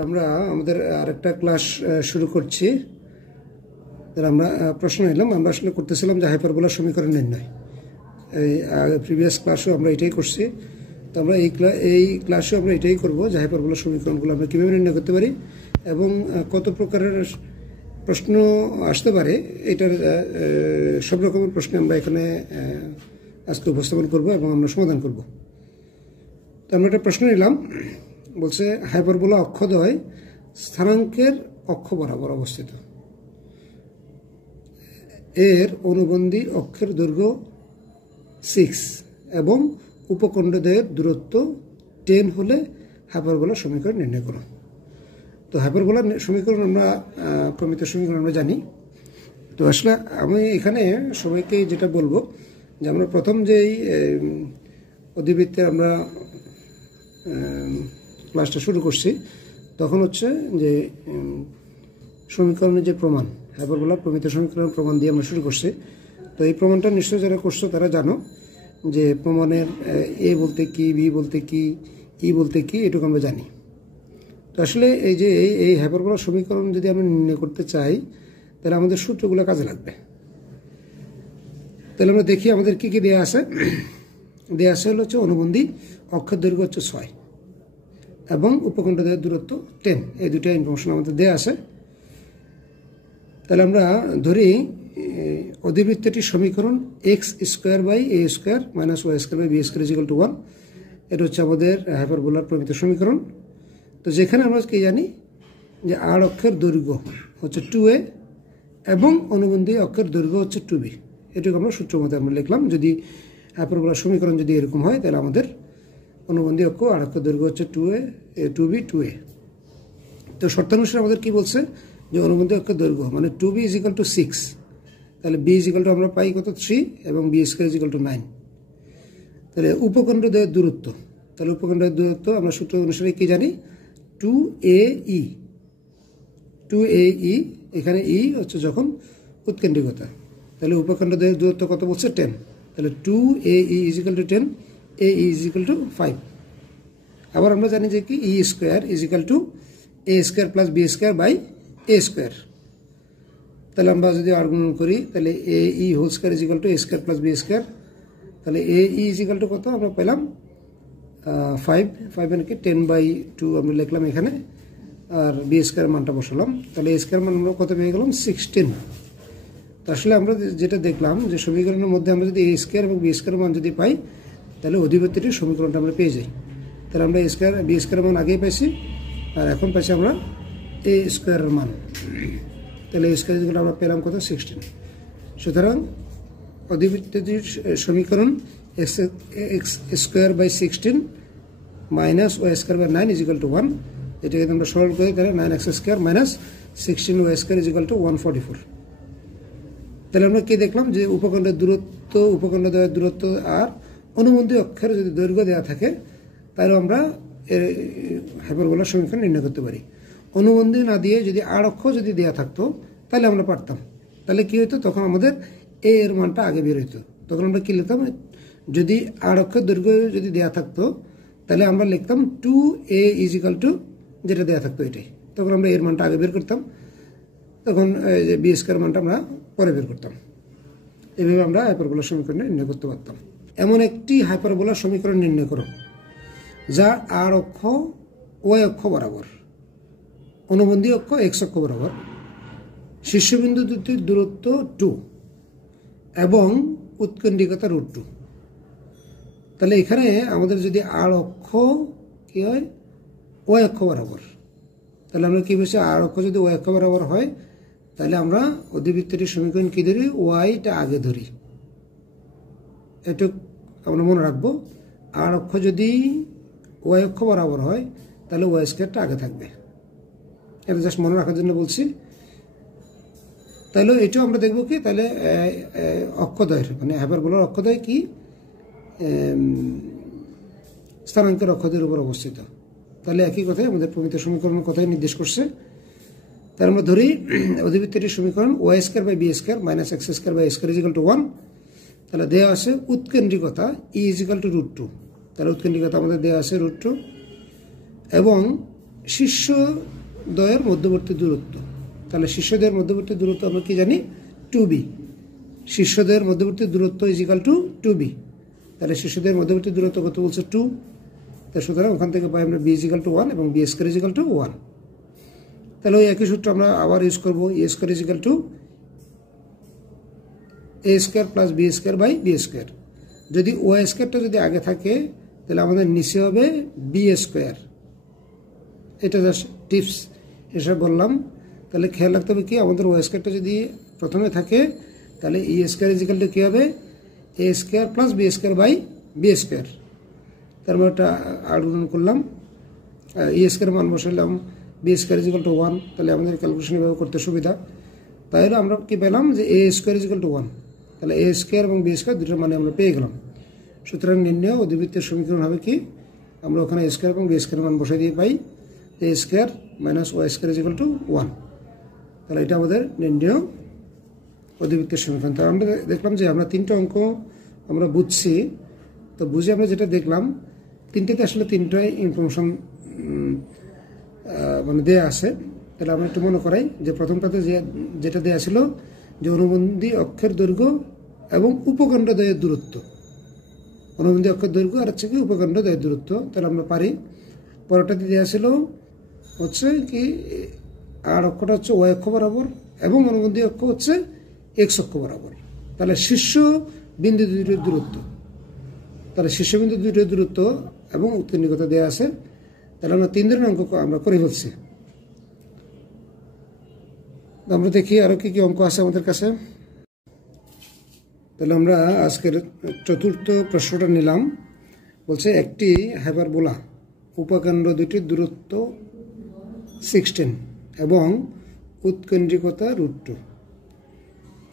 তাহলে আমরা আমাদের আরেকটা ক্লাস শুরু করছি। তাহলে আমরা প্রশ্ন নিলাম, আমরা আসলে করতেছিলাম যে হাইপারবোলার সমীকরণ নির্ণয়। এই প্রিভিয়াস ক্লাসেও আমরা এটাই করছি। তো আমরা এই ক্লাসেও আমরা এটাই করবো যে হাইপারবোলার সমীকরণগুলো আমরা কীভাবে নির্ণয় করতে পারি এবং কত প্রকারের প্রশ্ন আসতে পারে, এটার সব রকমের প্রশ্ন আমরা এখানে আজকে উপস্থাপন করব এবং আমরা সমাধান করব। তো আমরা একটা প্রশ্ন নিলাম, বলছে হাইপারবোলা অক্ষদ্বয় স্থানাঙ্কের অক্ষ বরাবর অবস্থিত, এর অনুবন্ধী অক্ষের দৈর্ঘ্য 6 এবং উপখণ্ডদ্বয়ের দূরত্ব 10 হলে হাইপারবোলার সমীকরণ নির্ণয় করো। তো হাইপারবোলার সমীকরণ আমরা প্রমিত সমীকরণ আমরা জানি। তো আসলে আমি এখানে সবাইকে যেটা বলবো যে আমরা প্রথম যেই অধিবৃত্তে আমরা ক্লাসটা শুরু করছি তখন হচ্ছে যে সমীকরণের যে প্রমাণ, হাইপারবোলার প্রমিত সমীকরণের প্রমাণ দিয়ে আমরা শুরু করছি। তো এই প্রমাণটা নিশ্চয়ই যারা করছো তারা জানো যে প্রমাণের এ বলতে কি, বি বলতে কি, ই বলতে কি, এটুকু আমরা জানি। তো আসলে এই যে এই হাইপারবোলার সমীকরণ যদি আমরা নির্ণয় করতে চাই তাহলে আমাদের সূত্রগুলো কাজে লাগবে। তাহলে আমরা দেখি আমাদের কি কি দেওয়া আছে। দেওয়া আছে হচ্ছে অনুবন্ধী অক্ষের দৈর্ঘ্য হচ্ছে 6 এবং উপখণ্ডদ্বয়ের দূরত্ব 10, এই দুটা ইনফরমেশন আমাদের দেওয়া আছে। তাহলে আমরা ধরি অধিবৃত্তটির সমীকরণ x² - y² - b² 1, এটা হচ্ছে আমাদের হাইপারবোলার প্রমিত সমীকরণ। তো যেখানে আমরা কি জানি যে আর অক্ষের দৈর্ঘ্য হচ্ছে 2a এবং অনুবন্ধী অক্ষের দৈর্ঘ্য হচ্ছে 2b, এটুকু আমরা সূত্র মতে আমরা লিখলাম। যদি হাইপারবোলার সমীকরণ যদি এরকম হয় তাহলে আমাদের অনুবন্ধী অক্ষ আর অক্ষের দৈর্ঘ্য হচ্ছে 2a 2b 2a। তো শর্তানুসারে আমাদের কি বলছে যে অনুবন্ধী অক্ষের দৈর্ঘ্য মানে 2b = 6, তাহলে b = আমরা পাই কত 3 এবং b² = 9। তাহলে উপখণ্ডদ্বয়ের দূরত্ব, তাহলে উপখণ্ডদ্বয়ের দূরত্ব আমরা সূত্র অনুসারে কি জানি 2ae, এখানে e হচ্ছে যখন উৎকেন্দ্রিকতা, তাহলে উপখণ্ডদ্বয়ের দূরত্ব কত বলছে 10, তাহলে 2ae = 10, ae = 5। আবার আমরা জানি যে কি e² = a² + b² a²। তাহলে আমরা যদি আর্গুমেন্ট করি তাহলে ae² = a² + b², তাহলে ae = কত আমরা পেলাম 5 মানে কি 10/2 আমরা লিখলাম এখানে, আর b² মানটা বসালাম, তাহলে a² মান আমরা কত পেয়ে গেলাম 16। তো আসলে আমরা যেটা দেখলাম যে সমীকরণের মধ্যে আমরা যদি a² এবং b² মান যদি পাই তাহলে অধিবৃত্তটির সমীকরণটা আমরা পেয়ে যাই। তাহলে আমরা b² মান আগেই পাইছি আর এখন পাইছি আমরা a² মান, তাহলে a² আমরা পেলাম কত 16। সুতরাং অধিবৃত্তটির সমীকরণ x² - y² - 9 = 1, এটাকে আমরা সরল করি তাহলে 9x² - 16y² = 144। তাহলে আমরা কি দেখলাম যে উপখণ্ডের দূরত্ব, উপখণ্ডদ্বয়ের দূরত্ব আর অনুবন্ধী অক্ষের যদি দৈর্ঘ্য দেওয়া থাকে তাহলে আমরা হাইপারবোলার সমীকরণ নির্ণয় করতে পারি। অনুবন্ধী না দিয়ে যদি আর অক্ষ যদি দেওয়া থাকতো তাহলে আমরা পারতাম। তাহলে কি হতো, তখন আমাদের এ এর মানটা আগে বের হইতো। তখন আমরা কি লিখতাম, যদি আর অক্ষের দৈর্ঘ্য যদি দেওয়া থাকতো তাহলে আমরা লিখতাম 2a = যেটা দেওয়া থাকতো এটাই, তখন আমরা এর মানটা আগে বের করতাম, তখন b² মানটা আমরা পরে বের করতাম। এভাবে আমরা হাইপারবোলার সমীকরণ নির্ণয় করতে পারতাম। এমন একটি হাইপারবোলার সমীকরণ নির্ণয় করো যার আর অক্ষ y অক্ষ বরাবর, অনুবন্ধী অক্ষ x অক্ষ বরাবর, শীর্ষবিন্দু দুটির দূরত্ব 2 এবং উৎকেন্দ্রিকতা √2। তাহলে এখানে আমাদের যদি আর অক্ষ কি হয় y অক্ষ বরাবর, তাহলে আমরা কি বলছি আর অক্ষ যদি y অক্ষ বরাবর হয় তাহলে আমরা অধিবৃত্তটির সমীকরণ কি ধরি, y-টা আগে ধরি। এটা আমরা মনে রাখবো, আর অক্ষ যদি y অক্ষ বরাবর হয় তাহলে y² আগে থাকবে, এটা জাস্ট মনে রাখার জন্য বলছি। তাহলে এটাও আমরা দেখবো কি, তাহলে অক্ষদ্বয়ের মানে হাইপারবোলার অক্ষদ্বয় কি স্থানাঙ্কের অক্ষদ্বয়ের উপর অবস্থিত, তাহলে একই কথাই আমাদের প্রমিত সমীকরণের কথাই নির্দেশ করছে। তার আমরা ধরি অধিবৃত্তটির সমীকরণ y² / b² - x² / a² = 1, তাহলে দেওয়া আছে উৎকেন্দ্রিকতা e = √2, তাহলে উৎকেন্দ্রিকতা আমাদের দেওয়া আছে √2 এবং শীর্ষদ্বয়ের মধ্যবর্তী দূরত্ব। তাহলে শীর্ষদ্বয়ের মধ্যবর্তী দূরত্ব আমরা কি জানি 2b। শীর্ষদ্বয়ের মধ্যবর্তী দূরত্ব ইজ ইকুয়াল টু 2b। তাহলে শীর্ষদ্বয়ের মধ্যবর্তী দূরত্ব কত বলছে 2। তাই সুতরাং ওখান থেকে পাই আমরা b ইজ ইকুয়াল টু 1 এবং b square is equal to 1। তাহলে ওই একই সূত্র আমরা আবার ইউজ করব, a square is equal to a square plus b square by b square. যদি y স্কয়ারটা যদি আগে থাকে তাহলে আমাদের নিচে হবে b স্কয়ার। এটা জাস্ট টিপস এসব বললাম। তাহলে খেয়াল রাখতে হবে কি আমাদের y স্কয়ারটা যদি প্রথমে থাকে তাহলে e square is equal to কি হবে a square plus b square by b square. তারপর এটা আড়ুন করলাম, e স্কয়ার মান বসালাম, b square is equal to 1। তাহলে আমাদের ক্যালকুলেশন এভাবে করতে সুবিধা। তাহলে আমরা কি পেলাম যে a square is equal to 1। তাহলে a স্কয়ার এবং b স্কয়ার দুটোর মানে আমরা পেয়ে গেলাম। সুতরাং নির্ণয় অধিবৃত্তের সমীকরণ হবে কি আমরা ওখানে a স্কয়ার এবং b স্কয়ার মান বসাই দিয়ে পাই a square minus y square is equal to 1। তাহলে এটা আমাদের নির্ণয় অধিবৃত্তের সমীকরণ। তাহলে আমরা দেখলাম যে আমরা তিনটা অঙ্ক আমরা বুঝছি। তো বুঝে আমরা যেটা দেখলাম তিনটেতে আসলে তিনটাই ইনফরমেশন মানে দেয়া আছে। তাহলে আমরা একটু মনে করাই যে প্রথমটাতে যেটা দেয়া ছিল যে অনুবন্ধী অক্ষের দৈর্ঘ্য এবং উপখণ্ডদ্বয়ের দূরত্ব, অনুবন্ধী অক্ষের দৈর্ঘ্য আর হচ্ছে কি উপখণ্ডদ্বয়ের দূরত্ব। তাহলে আমরা পারি। পরেরটাতে দেওয়া ছিল হচ্ছে কি আর অক্ষটা হচ্ছে y অক্ষ বরাবর এবং অনুবন্ধী অক্ষ হচ্ছে x অক্ষ বরাবর। তাহলে শীর্ষ বিন্দু দুটির দূরত্ব, তাহলে শীর্ষবিন্দু দুটির দূরত্ব এবং উৎকেন্দ্রিকতা দেওয়া আছে। তাহলে আমরা 3 ধরনের অঙ্ক আমরা করে ফেলছি। আমরা দেখি আরো কি কি অঙ্ক আছে আমাদের কাছে। তাহলে আমরা আজকের চতুর্থ প্রশ্নটা নিলাম। বলছে একটি হাইপারবোলা উপকেন্দ্র দুটির দূরত্ব 16 এবং উৎকেন্দ্রিকতা √2।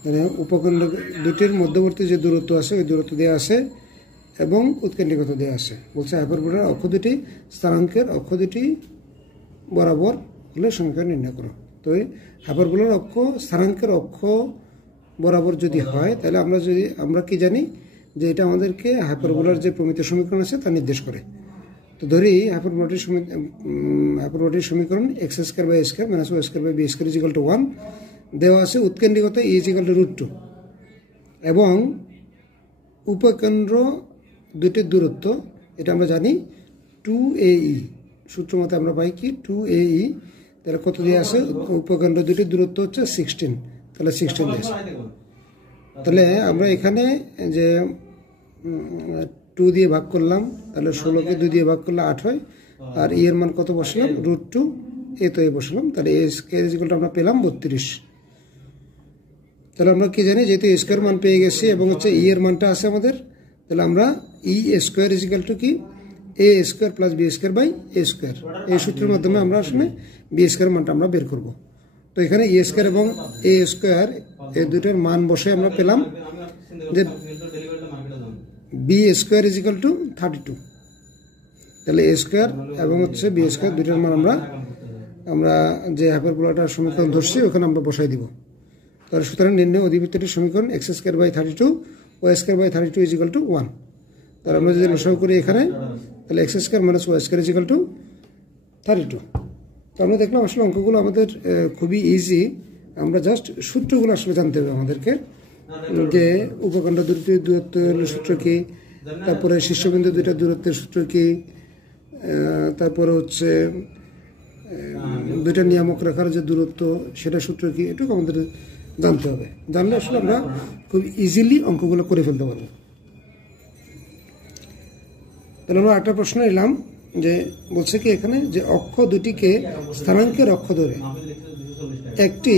মানে উপকেন্দ্র দুটির মধ্যবর্তী যে দূরত্ব আছে ওই দূরত্ব দেওয়া আছে এবং উৎকেন্দ্রিকতা দেওয়া আছে। বলছে হাইপারবোলার অক্ষ দুটি স্থানাঙ্কের অক্ষ দুটি বরাবর হলে সমীকরণ নির্ণয় করো। তো হাইপারবোলার অক্ষ স্থানাঙ্কের অক্ষ বরাবর যদি হয় তাহলে আমরা কি জানি যে এটা আমাদেরকে হাইপারবোলার যে প্রমিত সমীকরণ আছে তা নির্দেশ করে। তো ধরি হাইপারবোলাটির সমীকরণ x square by a square minus y square by b square is equal to 1 দেওয়া আছে। উৎকেন্দ্রিকতা e ইজ ইকুয়াল টু √2 এবং উপকেন্দ্র দুটির দূরত্ব এটা আমরা জানি 2ae। সূত্র মতে আমরা পাই কি 2ae। তাহলে কত দিয়ে আছে উপকেন্দ্র দুটির দূরত্ব হচ্ছে 16। তাহলে 16 দিয়েছে। তাহলে আমরা এখানে যে 2 দিয়ে ভাগ করলাম তাহলে 16কে 2 দিয়ে ভাগ করলে 8 হয়। আর e এর মান কত বসালাম √2, এ তো এ বসালাম। তাহলে a square is equal to আমরা পেলাম 32। তাহলে আমরা কি জানি যেহেতু a স্কয়ার মান পেয়ে গেছি এবং হচ্ছে e এর মানটা আছে আমাদের, তাহলে আমরা e square is equal to কি a square plus b square by a square. এই সূত্রের মাধ্যমে আমরা আসলে b স্কয়ার মানটা আমরা বের করব। তো এখানে e স্কয়ার এবং a স্কয়ার এই দুটোর মান বসে আমরা পেলাম যে b square is equal to 32। তাহলে a স্কয়ার এবং হচ্ছে b স্কয়ার দুটোর মান আমরা যে হাইপারবোলাটার সমীকরণ ধরছি ওখানে আমরা বসাই দিব। তাহলে সুতরাং নির্ণয় অধিবৃত্তটির সমীকরণ x square by 32 y square by 32 is equal to 1। তাহলে আমরা যদি লসাগু করি এখানে তাহলে x square minus y square is equal to 32। তো আমরা দেখলাম আসলে অঙ্কগুলো আমাদের খুবই ইজি। আমরা জাস্ট সূত্রগুলো আসলে জানতে হবে আমাদেরকে যে উপকেন্দ্র দুটির দূরত্বের সূত্র কি, তারপরে শীর্ষবিন্দু দুইটার দূরত্বের সূত্র কি, তারপরে হচ্ছে দুইটা নিয়ামক রেখার যে দূরত্ব সেটা সূত্র কি, এটুকু আমাদের জানতে হবে। জানলে আসলে আমরা খুব ইজিলি অঙ্কগুলো করে ফেলতে পারবো। তাহলে আমরা একটা প্রশ্ন এলাম যে বলছে কি এখানে যে অক্ষ দুটিকে স্থানাঙ্কের অক্ষ ধরে একটি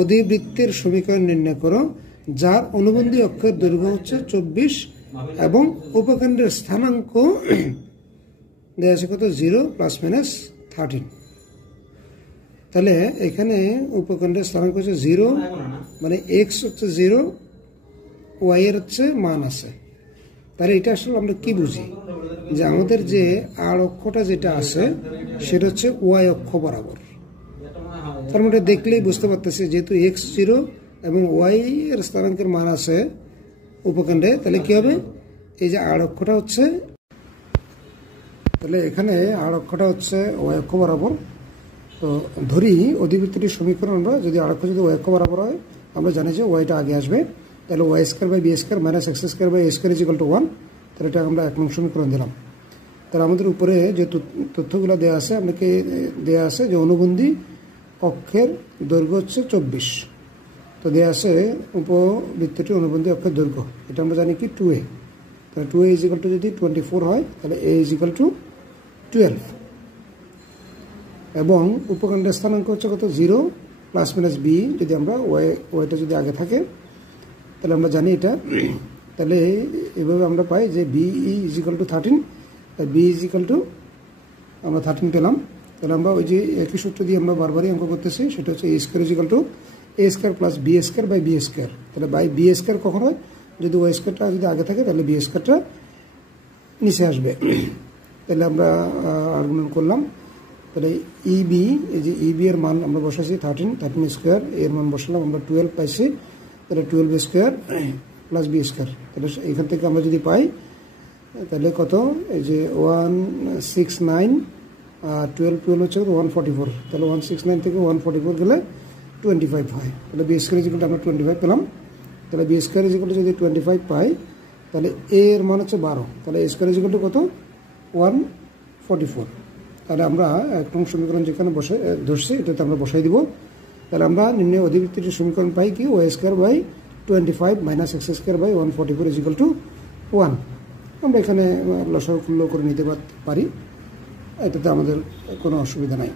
অধিবৃত্তের সমীকরণ নির্ণয় করো যার অনুবন্ধী অক্ষের দৈর্ঘ্য হচ্ছে 24 এবং উপকেন্দ্রের স্থানাঙ্ক দেওয়া আছে কত 0 ± 13। তাহলে এখানে উপকেন্দ্রের স্থানাঙ্ক হচ্ছে 0 মানে x হচ্ছে 0, y এর হচ্ছে মান আছে। তাহলে এটা আসলে আমরা কি বুঝি যে আমাদের যে আর অক্ষটা যেটা আছে সেটা হচ্ছে y অক্ষ বরাবর। তার মানে দেখলেই বুঝতে পারতেছি যেহেতু x 0 এবং y এর স্থানাঙ্কের মান আছে উপকেন্দ্রে, তাহলে কি হবে এই যে আর অক্ষটা হচ্ছে তাহলে এখানে আর অক্ষটা হচ্ছে ওয়াই অক্ষ বরাবর। তো ধরি অধিবৃত্তটির সমীকরণ আমরা যদি আর অক্ষ যদি ওয়াই অক্ষ বরাবর হয়, আমরা জানি যে ওয়াইটা আগে আসবে, তাহলে y square by b square minus x square by a square is equal to 1। তাহলে এটা আমরা 1 নং সমীকরণ দিলাম। তাহলে আমাদের উপরে যে তথ্যগুলো দেওয়া আছে, আপনাকে দেওয়া আছে যে অনুবন্ধী অক্ষের দৈর্ঘ্য হচ্ছে 24। তো দেওয়া আছে উপবৃত্তটি অনুবন্ধী অক্ষের দৈর্ঘ্য, এটা আমরা জানি কি 2a। তাহলে 2a ইজ ইকুয়াল টু যদি 24 হয়, তাহলে a ইজ ইকুয়াল টু 12। এবং উপকেন্দ্রের স্থানাঙ্ক হচ্ছে কত 0 প্লাস মাইনাস b। যদি আমরা ওয়াইটা যদি আগে থাকে তাহলে আমরা জানি এটা। তাহলে এভাবে আমরা পাই যে b is equal to 13, b is equal to আমরা 13 পেলাম। তাহলে আমরা ওই যে একই সূত্র দিয়ে আমরা বারবারই অঙ্ক করতেছি, সেটা হচ্ছে a square is equal to a square plus b square by b square. তাহলে বাই বি স্কোয়ার কখন হয়, যদি ওয়াই স্কোয়ারটা যদি আগে থাকে তাহলে বি স্কোয়ারটা নিচে আসবে। তাহলে আমরা আর্গুমেন্ট করলাম। তাহলে ইবি, এই যে ইবি এর মান আমরা বসাইছি 13 স্কোয়ার, এর মান বসালাম আমরা 12 পাইছি। তাহলে 12 স্কোয়ার প্লাস বি স্কোয়ার। তাহলে এখান থেকে আমরা যদি পাই তাহলে কত, এই যে 169, 12 হচ্ছে 144। তাহলে 169 থেকে 144 গেলে 25 হয়। তাহলে বি স্কোয়ার ইজিক্যাল আমরা 25 পেলাম। তাহলে বি স্কোয়ার ইজিক্যাল যদি 25 পাই, তাহলে এ এর মান হচ্ছে 12। তাহলে এ স্কোয়ার ইজিক্যাল কত 144। তাহলে আমরা 1 নং সমীকরণ যেখানে বসে ধরছি এটাতে আমরা বসাই দিব। তাহলে আমরা নিম্নে অধিবৃত্তটির সমীকরণ পাই কি y square by 25 minus x square by 144 is equal to 1। আমরা এখানে লসাগু করে নিতে পারি, এটাতে আমাদের কোনো অসুবিধা নাই।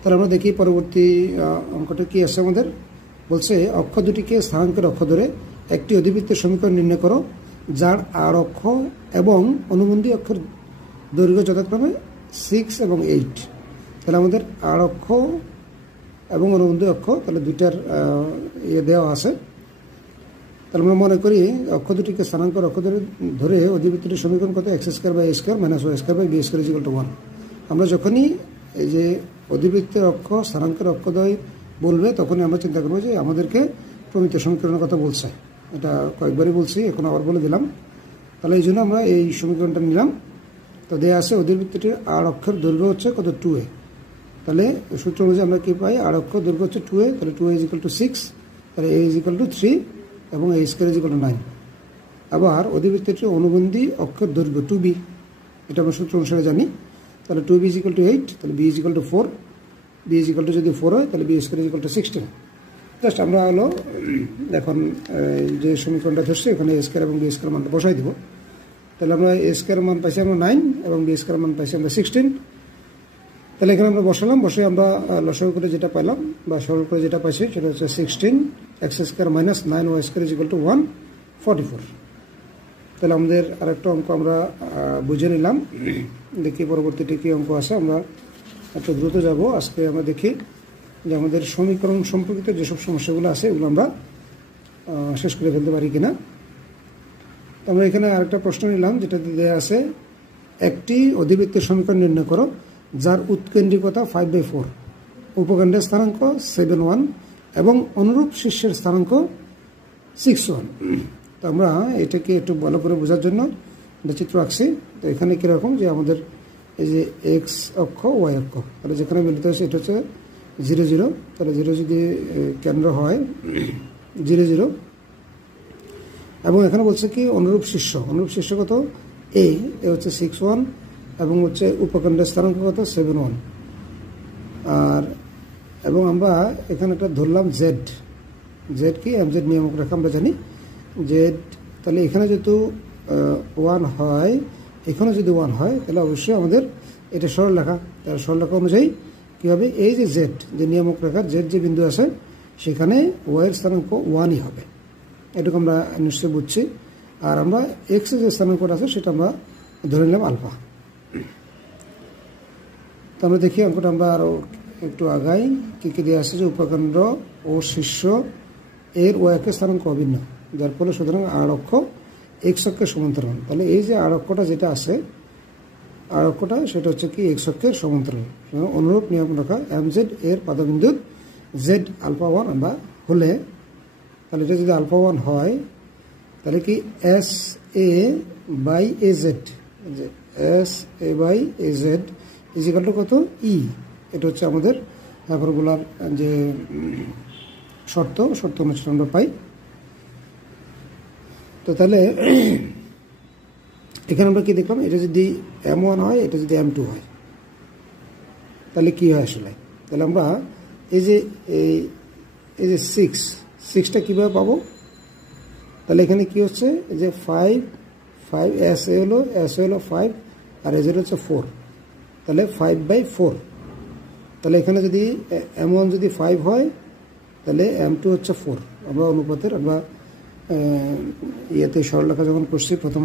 তাহলে আমরা দেখি পরবর্তী অঙ্কটা কি আছে আমাদের। বলছে অক্ষ দুটিকে স্থানাঙ্কের অক্ষ ধরে একটি অধিবৃত্তের সমীকরণ নির্ণয় করো যার আর অক্ষ এবং অনুবন্ধী অক্ষের দৈর্ঘ্য যথাক্রমে 6 এবং 8। তাহলে আমাদের আর অক্ষ এবং অনুবন্ধী অক্ষ তাহলে দুইটার ইয়ে দেওয়া আছে। তাহলে আমরা মনে করি অক্ষ দুটিকে স্থানাঙ্কের অক্ষ ধরে অধিবৃত্তটির সমীকরণ কত x square by a square minus y square by b square is equal to 1। আমরা যখনই এই যে অধিবৃত্তের অক্ষ স্থানাঙ্কের অক্ষদ্বয় বলবে তখনই আমরা চিন্তা করবো যে আমাদেরকে প্রমিত সমীকরণের কথা বলছে। এটা কয়েকবারই বলছি, এখন আবার বলে দিলাম। তাহলে এই জন্য আমরা এই সমীকরণটা নিলাম। তো দেওয়া আছে অধিবৃত্তটির আর অক্ষের দৈর্ঘ্য হচ্ছে কত 2a। তাহলে সূত্র অনুযায়ী আমরা কি পাই, আর অক্ষ দৈর্ঘ্য হচ্ছে 2a। তাহলে 2a ইজ ইকুয়াল টু 6, তাহলে a ইজ ইকুয়াল টু 3 এবং a square is equal two 9। আবার অধিবৃত্তটির অনুবন্ধী অক্ষের দৈর্ঘ্য 2b, এটা আমরা সূত্র অনুসারে জানি। তাহলে 2b ইজ ইকুয়াল টু 8, তাহলে b is equal to 4, b is equal two যদি 4 হয় তাহলে b square is equal to 16। Just আমরা হলো এখন যে সমীকরণটা ধরছি এখানে a স্কোয়ার এবং b স্কোয়ার মানটা বসাই দিব। তাহলে আমরা a স্কোয়ার মান পাইছি আমরা 9 এবং b স্কোয়ার মান পাইছি আমরা 16। তাহলে এখানে আমরা বসালাম, বসে আমরা লসাগু করে যেটা পাইলাম বা সরল করে যেটা পাইছি সেটা হচ্ছে 16 x square minus 9 y square is equal to 144। তাহলে আমাদের আরেকটা অঙ্ক আমরা বুঝে নিলাম। দেখি পরবর্তীতে কী অঙ্ক আছে, আমরা একটু দ্রুত যাব। আজকে আমরা দেখি যে আমাদের সমীকরণ সম্পর্কিত যেসব সমস্যাগুলো আছে এগুলো আমরা শেষ করে ফেলতে পারি কিনা। আমরা এখানে আরেকটা প্রশ্ন নিলাম যেটাতে দেওয়া আছে একটি অধিবৃত্তের সমীকরণ নির্ণয় করো যার উৎকেন্দ্রিকতা 5/4, উপকেন্দ্রের স্থানাঙ্ক 7.1 এবং অনুরূপ শীর্ষের স্থানাঙ্ক 6.1। তো আমরা এটাকে একটু ভালো করে বোঝার জন্য একটা চিত্র আঁকছি। তো এখানে কীরকম যে আমাদের এই যে এক্স অক্ষ ওয়াই অক্ষ, তাহলে যেখানে মিলিত হয়েছে এটা হচ্ছে 0 0। তাহলে 0 যদি কেন্দ্র হয় 0 0, এবং এখানে বলছে কি অনুরূপ শীর্ষ কত এ হচ্ছে 6.1 এবং হচ্ছে উপকেন্দ্রের স্থানাঙ্ক কত 7.1। আর এবং আমরা এখানে একটা ধরলাম জেড কি এমজেড নিয়ামক রেখা আমরা জানি জেড। তাহলে এখানে যেহেতু 1 হয়, এখানে যদি 1 হয় তাহলে অবশ্যই আমাদের এটা সরলরেখা। তার সরলরেখা অনুযায়ী কী হবে, এই যে জেড যে নিয়ামক রেখার জেড যে বিন্দু আছে সেখানে ওয়াইয়ের স্থানাঙ্ক 1ই হবে, এটুকু আমরা নিশ্চয়ই বুঝছি। আর আমরা এক্সের যে স্থানাঙ্কটা আছে সেটা আমরা ধরে নিলাম আলফা। তো আমরা দেখি অঙ্কটা আমরা আরও একটু আগাই। কী কী দেওয়া আছে যে উপকেন্দ্র ও শীর্ষ এর ও একের স্থানাঙ্ক অভিন্ন, যার ফলে সুতরাং আর অক্ষ এক্স অক্ষের সমান্তরাল। তাহলে এই যে আর অক্ষটা যেটা আছে আর অক্ষটা সেটা হচ্ছে কি এক্স অক্ষের সমান্তরাল। অনুরূপ নিয়ম রেখা এমজেড এর পাদবিন্দু জেড আলফা 1 আমরা হলে, তাহলে এটা যদি আলফা 1 হয় তাহলে কি S A by A Z যে S A by A Z equal to কত ই, এটা হচ্ছে আমাদের হাইপারবোলার যে শর্ত অনুসারে আমরা পাই। তো তাহলে এখানে আমরা কি দেখলাম, এটা যদি M1 হয়, এটা যদি M2 হয়, তাহলে কি হয় আসলে? তাহলে আমরা এই যে সিক্সটা কীভাবে পাবো? তাহলে এখানে কি হচ্ছে যে 5 এস এ হলো 5 আর এজ হচ্ছে 4, তাহলে 5/4। তাহলে এখানে যদি M1 যদি 5 হয়, তাহলে M2 হচ্ছে 4। আমরা অনুপাতের আমরা ইয়েতে সরলরেখা যখন করছি প্রথম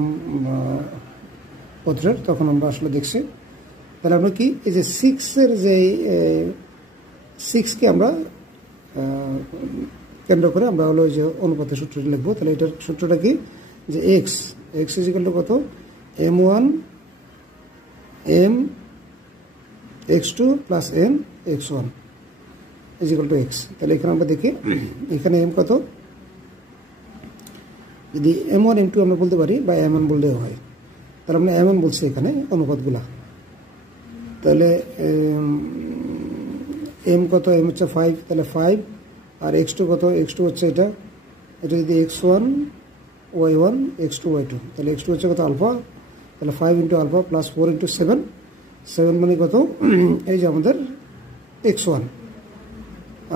পত্রের, তখন আমরা আসলে দেখছি। তাহলে আমরা কি এই যে 6-এর যে 6কে আমরা কেন্দ্র করে আমরা হলো যে অনুপাতের সূত্রটি লিখবো। তাহলে এটার সূত্রটা কি, যে x ইজিক্যাল টু কত M1 M x2 plus n x1 equal to x। তাহলে এখানে আমরা দেখি এখানে m কত, যদি M1 M2 আমরা বলতে পারি বা M1 বললেও হয়, তাহলে আমরা M1 বলছি এখানে অনুপাতগুলা। তাহলে m কত, m হচ্ছে 5, তাহলে 5 আর x2 কত, x2 হচ্ছে এটা যদি x1 y1 x2 y2, তাহলে x2 হচ্ছে কত আলফা, তাহলে 5 ইন্টু আলফা প্লাস 4 ইন্টু 7 মানে কত, এই যে আমাদের x1।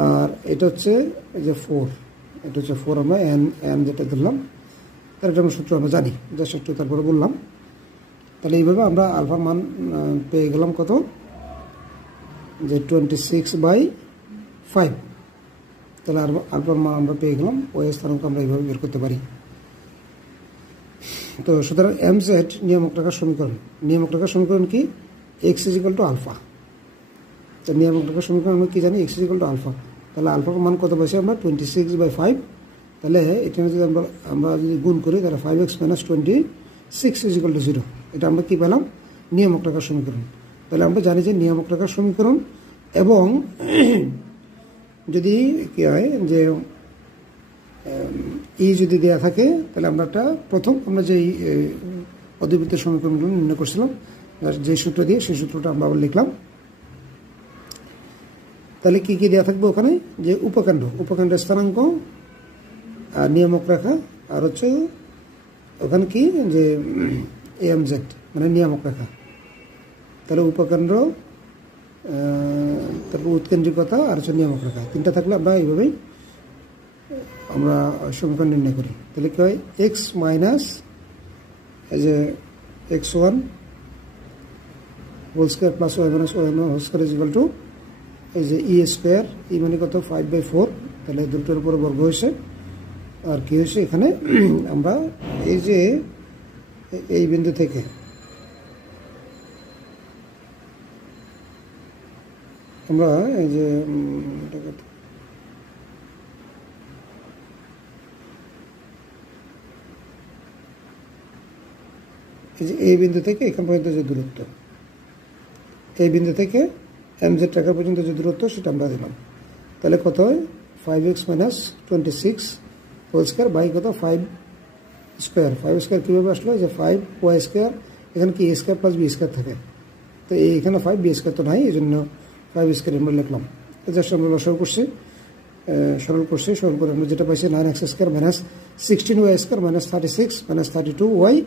আর এটা হচ্ছে এই যে 4, এটা হচ্ছে 4, আমরা n যেটা ধরলাম, তাহলে এটা আমরা সূত্র আমরা জানি, জাস্ট একটু তারপরে বললাম। তাহলে এইভাবে আমরা আলফার মান পেয়ে গেলাম কত, যে 26/5। তাহলে আলফার মান আমরা পেয়ে গেলাম, ওই স্থানাঙ্ক আমরা এইভাবে বের করতে পারি। তো সুতরাং mz নিয়ামক রেখার সমীকরণ কি, x ইজিক্যাল টু আলফা। তো নিয়ামক রেখার সমীকরণ আমরা কি জানি, x ইজিক্যাল টু আলফা। তাহলে আলফার মান কত পাইছি আমরা, 26/5। তাহলে এটা যদি আমরা যদি গুণ করি, তাহলে 5x - 26 ইজিক্যাল টু 0। এটা আমরা কি পেলাম, নিয়ামক রেখার সমীকরণ। তাহলে আমরা জানি যে নিয়ামক রেখার সমীকরণ, এবং যদি কি হয় যে ই যদি দেওয়া থাকে, তাহলে আমরা প্রথম আমরা যে অধিবৃত্তের সমীকরণগুলো নির্ণয় করছিলাম যে সূত্র দিয়ে, সেই সূত্রটা আমরা আবার লিখলাম। তাহলে কি কি দেওয়া থাকবে ওখানে, যে উপকেন্দ্রের স্থানাঙ্ক আর নিয়ামক রেখা, আর হচ্ছে ওখানে কি যে AMZ মানে নিয়ামক রেখা। তাহলে উপকেন্দ্র, তারপর উৎকেন্দ্রিকতা আর হচ্ছে নিয়ামক রেখা, তিনটা থাকলে আমরা এইভাবেই আমরা সমীকরণ নির্ণয় করি। তাহলে কি হয়, x মাইনাস এই যে x1 whole square plus y minus y whole square equal to এই যে ই স্কোয়ার, ই মানে কত 5/4, তাহলে দুটোর উপরে বর্গ হয়েছে। আর কি হয়েছে এখানে, আমরা এই যে এই বিন্দু থেকে আমরা এই যে এই বিন্দু থেকে এখান পর্যন্ত যে দূরত্ব, এই বিন্দু থেকে MZ রেখা পর্যন্ত যে দূরত্ব, সেটা আমরা দিলাম। তাহলে কত হয়, 5x - 26 হোল স্কোয়ার বাই কত 5 স্কোয়ার। 5 স্কোয়ার কীভাবে আসলো, যে 5y স্কোয়ার, এখানে কি a square plus b square থাকে, তো এইখানে 5b স্কোয়ার তো নাই, এই জন্য 5 স্কোয়ার আমরা লিখলাম। জাস্ট আমরা সরল করছি, সরল করে আমরা যেটা পাইছি 9x square minus 16y square minus 36 minus 32y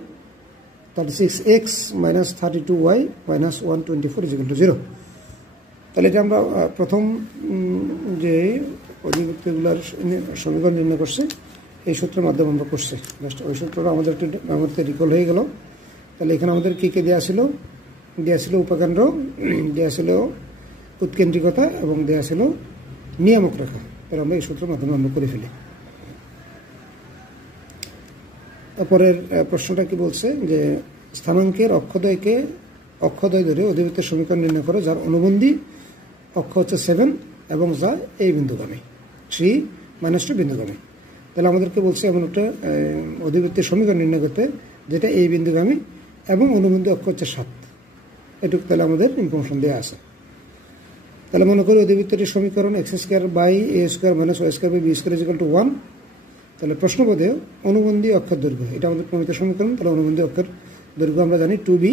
36x minus 32y minus 124 equal to 0। তাহলে এটা আমরা প্রথম যে অধিবৃত্তগুলোর সমীকরণ নির্ণয় করছি, এই সূত্রের মাধ্যমে আমরা করছি। জাস্ট ওই সূত্রটা আমাদের আমাদের রিকল হয়ে গেল। তাহলে এখানে আমাদের কী কী দেওয়া ছিল উপকেন্দ্র, দেওয়া ছিল উৎকেন্দ্রিকতা, এবং দেওয়া ছিল নিয়ামক রেখা। তাহলে আমরা এই সূত্রের মাধ্যমে আমরা করে ফেলি। তারপরের প্রশ্নটা কি বলছে, যে স্থানাঙ্কের অক্ষদ্বয় ধরে অধিবৃত্তের সমীকরণ নির্ণয় করো যার অনুবন্ধী অক্ষ হচ্ছে 7 এবং যা এই বিন্দুগামী 3 - 2 বিন্দুগামী। তাহলে আমাদেরকে বলছে এমন একটা অধিবৃত্তের সমীকরণ নির্ণয় করতে যেটা এই বিন্দুগামী এবং অনুবন্ধী অক্ষ হচ্ছে 7। এটুকু তাহলে আমাদের ইনফরমেশন দেওয়া আছে। তাহলে মনে করি অধিবৃত্তটির সমীকরণ x² by a² minus y² by b² equal to 1। তাহলে প্রশ্নপদে অনুবন্ধী অক্ষের দৈর্ঘ্য, এটা আমাদের প্রমিত সমীকরণ। তাহলে অনুবন্ধী অক্ষের দৈর্ঘ্য আমরা জানি 2b,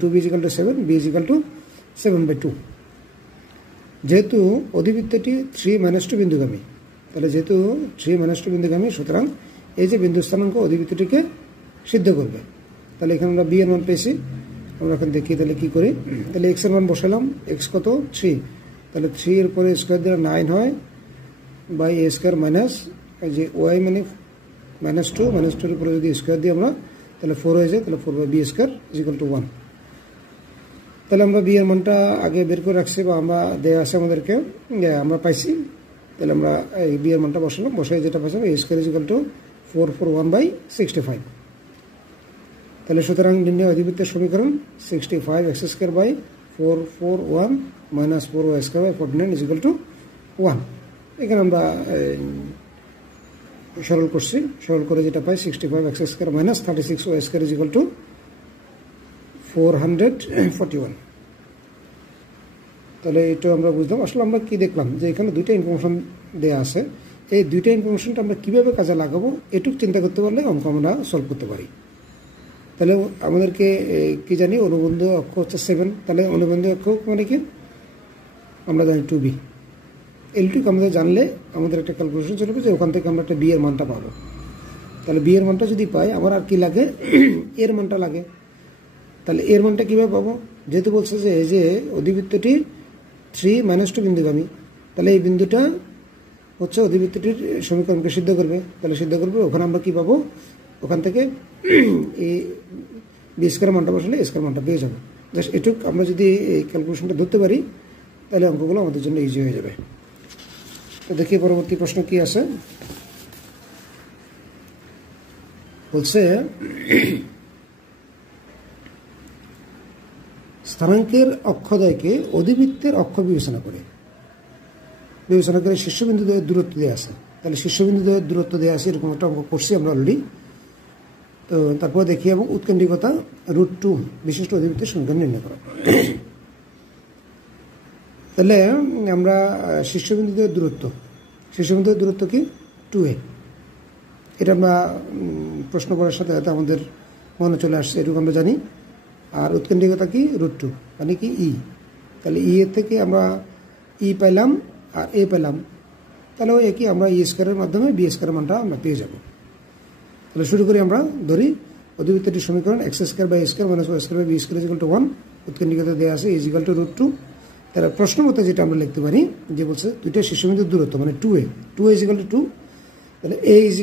2b = 7, b = 7/2। যেহেতু অধিবৃত্তটি 3 - 2 বিন্দুগামী, তাহলে যেহেতু 3 - 2 বিন্দুগামী, সুতরাং এই যে বিন্দু স্থানাঙ্ক অধিবৃত্তটিকে সিদ্ধ করবে। তাহলে এখানে আমরা b এর মান পেয়েছি, আমরা এখন দেখি তাহলে কি করি। তাহলে x এর মান বসালাম, x কত 3, তাহলে 3 এর পরে স্কয়ার দিলে 9 হয় বাই a স্কয়ার মাইনাস এই যে y মানে -2, -2 এর পরে যদি স্কয়ার দিই আমরা তাহলে 4 হয়ে যায়, তাহলে 4/b স্কয়ার = 1। তাহলে আমরা b এর মানটা আগে বের করে রাখছি বা আমরা দেয়া আছে আমাদেরকে, আমরা পাইছি। তাহলে আমরা এই b এর মানটা বসালাম, বসাই যেটা পাইছি a স্কয়ার = 441/65। তাহলে সুতরাং নির্ণয় অধিবৃত্তের সমীকরণ 65x² 441 - 4y² 49 = 1। এখানে আমরা সরল করছি, সরল করে যেটা পাই 65x² - 36y² = 441। তাহলে এটা আমরা বুঝলাম। আসলে আমরা কি দেখলাম যে এখানে দুইটা ইনফরমেশন দেওয়া আছে, এই দুইটা ইনফরমেশনটা আমরা কিভাবে কাজে লাগাবো এটুকু চিন্তা করতে পারলে অঙ্ক আমরা সলভ করতে পারি। তাহলে আমাদেরকে কি জানি, অনুবন্ধ অক্ষ হচ্ছে 7, তাহলে অনুবন্ধ অক্ষ মানে কি আমরা জানি 2b। এইটুকু আমাদের জানলে আমাদের একটা ক্যালকুলেশন চলবে যে ওখান থেকে আমরা একটা b এর মানটা পাবো। তাহলে b এর মানটা যদি পাই, আমার আর কি লাগে, এর মানটা লাগে। তাহলে এর মানটা কীভাবে পাবো, যেহেতু বলছে যে এই যে অধিবৃত্তটি 3 - 2 বিন্দুগামী, তাহলে এই বিন্দুটা হচ্ছে অধিবৃত্তটির সমীকরণকে সিদ্ধ করবে। তাহলে সিদ্ধ করবে, ওখানে আমরা কি পাবো, ওখান থেকে এই b স্কয়ার মানটা বসালে a স্কয়ার মানটা পেয়ে যাবো। জাস্ট এটুকু আমরা যদি এই ক্যালকুলেশনটা ধরতে পারি তাহলে অঙ্কগুলো আমাদের জন্য ইজি হয়ে যাবে। তো দেখি পরবর্তী প্রশ্ন কি আছে। বলছে স্থানাঙ্কের অক্ষদ্বয়কে অধিবৃত্তের অক্ষ বিবেচনা করে শীর্ষবিন্দুদ্বয়ের দূরত্ব দেওয়া আছে। তাহলে শীর্ষবিন্দুদ্বয়ের দূরত্ব দেওয়া আছে, এরকম একটা অঙ্ক করছি আমরা অলরেডি। তো তারপর দেখি, এবং উৎকেন্দ্রিকতা √2 বিশিষ্ট অধিবৃত্তের সমীকরণ নির্ণয় করা। তাহলে আমরা শীর্ষবিন্দুদ্বয়ের দূরত্ব কি 2a, এটা আমরা প্রশ্ন পড়ার সাথে সাথে আমাদের মনে চলে আসছে, এটুকু আমরা জানি। আর উৎকেন্দ্রিকতা কি √2 মানে কি e, তাহলে e এর থেকে আমরা e পাইলাম আর a পেলাম, তাহলে ওই একই আমরা e স্কয়ারের মাধ্যমে b স্কয়ারের মানটা আমরা পেয়ে যাব। তাহলে শুরু করি, আমরা ধরি অধিবৃত্তটির সমীকরণ x² / a² - y² / b² = 1, উৎকেন্দ্রিকতা দেওয়া আছে a = √2। তাহলে প্রশ্ন মতে যেটা আমরা লিখতে পারি, যে বলছে দুইটা শীর্ষবিন্দুর দূরত্ব মানে 2a = 2, তাহলে a =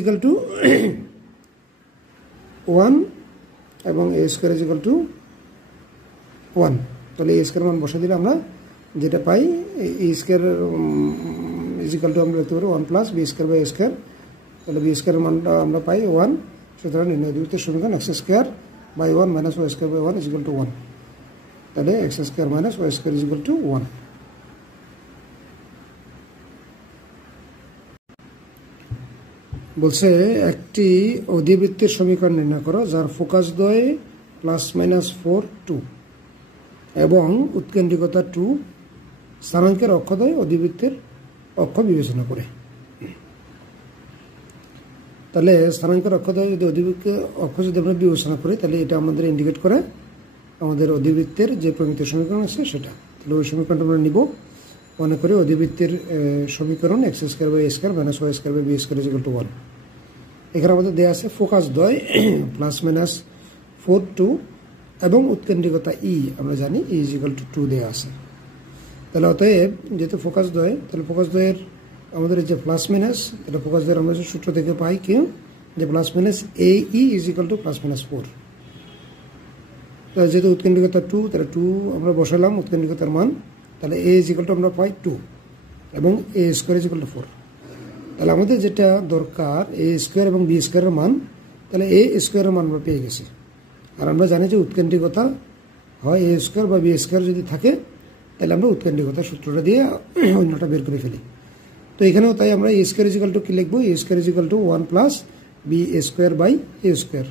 1 এবং a² = 1। তাহলে a স্কয়ার মান বসা দিলে আমরা যেটা পাই, a স্কয়ার = আমরা লিখতে পারি 1 + b² / a²। তাহলে b স্কয়ারের মানটা আমরা পাই 1। সুতরাং নির্ণয় অধিবৃত্তের সমীকরণ x² / 1 - y² / 1 = 1। তাহলে x² - y² = 1। বলছে একটি অধিবৃত্তের সমীকরণ নির্ণয় করো যার ফোকাসদ্বয় ±4 2 এবং উৎকেন্দ্রিকতা 2, স্থানাঙ্কের অক্ষদ্বয় অধিবৃত্তের অক্ষ বিবেচনা করে। তাহলে স্থানাঙ্কের অক্ষদ্বয় যদি অধিবৃত্তের অক্ষ যদি আমরা বিবেচনা করি, তাহলে এটা আমাদের ইন্ডিকেট করে আমাদের অধিবৃত্তের যে প্রমিত সমীকরণ আছে সেটা। তাহলে ওই সমীকরণটা আমরা নিব। মনে করি অধিবৃত্তের সমীকরণ x² / a² - y² / b² = 1। এখানে আমাদের দেওয়া আছে ফোকাসদ্বয় ±4 2 এবং উৎকেন্দ্রিকতা e, আমরা জানি e = 2 দেওয়া আছে। তাহলে অতএব যেহেতু ফোকাসদ্বয়, তাহলে ফোকাসদ্বয়ের আমাদের যে প্লাস মাইনাস, এটা ফোকাসদ্বয়ের আমরা সূত্র থেকে পাই কি, যে +- AE = +-4। তাহলে যেহেতু উৎকেন্দ্রিকতা 2, তাহলে 2 আমরা বসালাম উৎকেন্দ্রিকতার মান, তাহলে a = আমরা পাই 2 এবং a² = 4। তাহলে আমাদের যেটা দরকার a² এবং b² এর মান, তাহলে a² এর মান আমরা পেয়ে গেছি। আর আমরা জানি যে উৎকেন্দ্রিকতা হয় a² বা b² যদি থাকে, তাহলে আমরা উৎকেন্দ্রিকতা সূত্রটা দিয়ে অন্যটা বের করে ফেলি। তো এখানেও তাই আমরা a² কি লিখবো, a² = 1 + b² / a²।